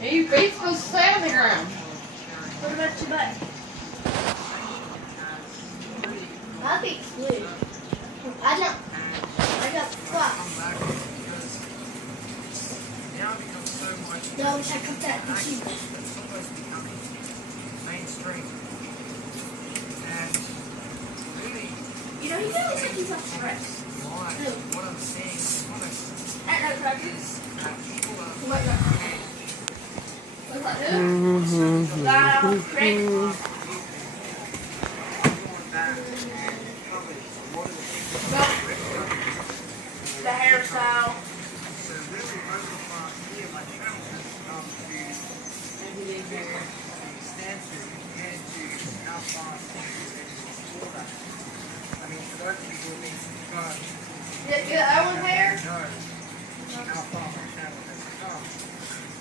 And your feet's supposed to stay on the ground. What about your butt? My feet's blue. I don't squat. No, check out that machine. It's almost becoming mainstream. And really, You know, he feels like he's like stressed. why? What I'm saying is honest At no practice. is that people are What about who? Great. The hairstyle. so really over the past year, my channel has come to the extent compared to how fast things have been before that. I mean, for those people who have been Yeah, I want to